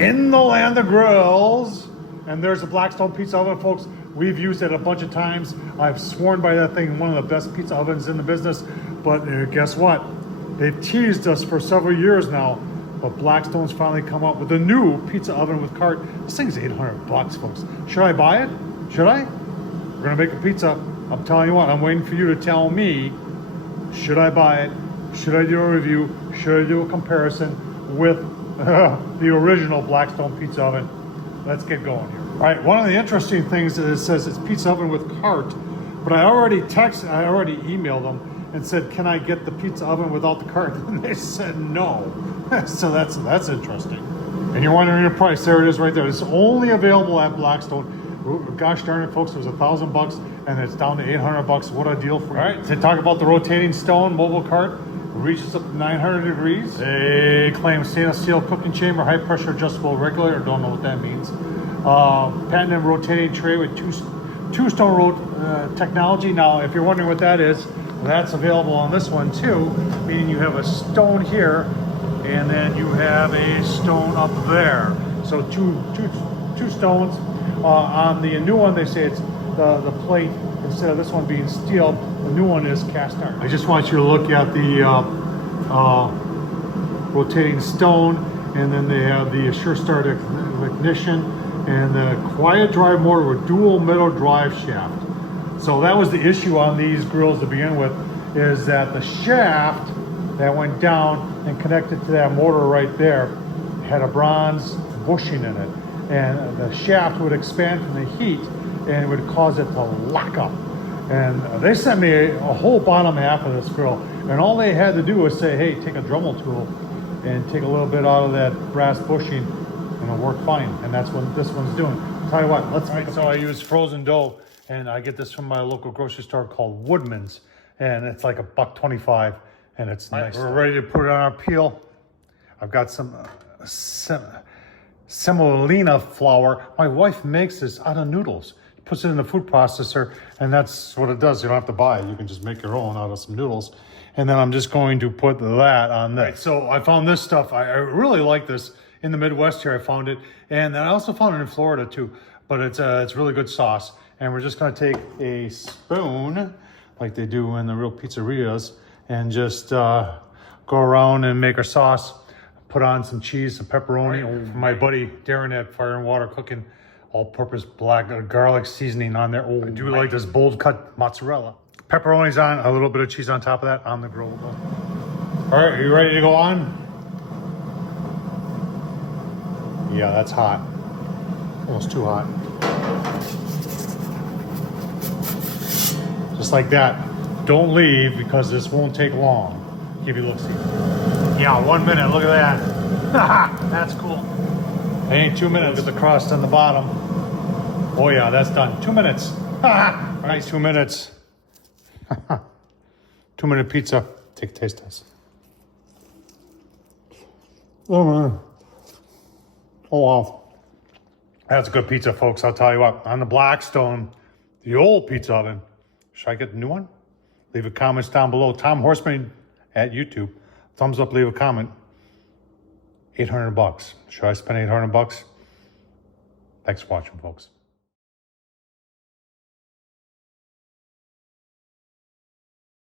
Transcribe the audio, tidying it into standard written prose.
in the land of grills. And there's a Blackstone Pizza Oven, folks. We've used it a bunch of times. I've sworn by that thing, one of the best pizza ovens in the business. But guess what? They've teased us for several years now. But Blackstone's finally come up with a new pizza oven with cart. This thing's 800 bucks, folks. Should I buy it? Should I? We're gonna make a pizza. I'm telling you what, I'm waiting for you to tell me, should I buy it? Should I do a review? Should I do a comparison with the original Blackstone Pizza Oven? Let's get going here. All right, one of the interesting things is it says it's pizza oven with cart, but I already emailed them and said, can I get the pizza oven without the cart? And they said no. So that's interesting. And you're wondering the price, there it is right there. It's only available at Blackstone. Gosh darn it, folks, it was $1,000 and it's down to 800 bucks. What a deal for you. All right, to talk about the rotating stone mobile cart, reaches up to 900 degrees. They claim stainless steel cooking chamber, high pressure adjustable regulator. Don't know what that means. Patented rotating tray with two stone technology. Now, if you're wondering what that is, that's available on this one too, meaning you have a stone here and then you have a stone up there. So two stones. On the new one, they say it's the plate, instead of this one being steel, the new one is cast iron. I just want you to look at the rotating stone, and then they have the Sure Start ignition and the quiet drive motor with dual metal drive shaft. So that was the issue on these grills to begin with, is that the shaft that went down and connected to that motor right there had a bronze bushing in it. And the shaft would expand from the heat and it would cause it to lock up. And they sent me a whole bottom half of this grill, and all they had to do was say, hey, take a Dremel tool and take a little bit out of that brass bushing and it'll work fine. And that's what this one's doing. Tell you what, let's make it. So I use frozen dough, and I get this from my local grocery store called Woodman's, and it's like $1.25, and it's nice. We're ready to put it on our peel. I've got some semolina flour. My wife makes this out of noodles. Puts it in the food processor, and that's what it does. You don't have to buy it. You can just make your own out of some noodles. And then I'm just going to put that on this. Right, so I found this stuff. I really like this. In the Midwest here, I found it. And I also found it in Florida too. But it's really good sauce. And we're just gonna take a spoon, like they do in the real pizzerias, and just go around and make our sauce. Put on some cheese, some pepperoni. From my buddy Darren at Fire and Water Cooking, all-purpose black garlic seasoning on there. Oh, I do like this bold cut mozzarella. Pepperoni's on, a little bit of cheese on top of that on the grill. All right, are you ready to go on? Yeah, that's hot. Almost too hot. Just like that. Don't leave, because this won't take long. Give you a look, see. Yeah, 1 minute, look at that. That's cool. It ain't 2 minutes. Look at the crust on the bottom. Oh yeah, that's done. 2 minutes. All right, 2 minutes. 2 minute pizza. Take a taste test. Oh man. Oh wow. That's a good pizza, folks. I'll tell you what. On the Blackstone, the old pizza oven. Should I get the new one? Leave a comment down below. Tom Horsman at YouTube. Thumbs up, leave a comment. 800 bucks. Should I spend 800 bucks? Thanks for watching, folks.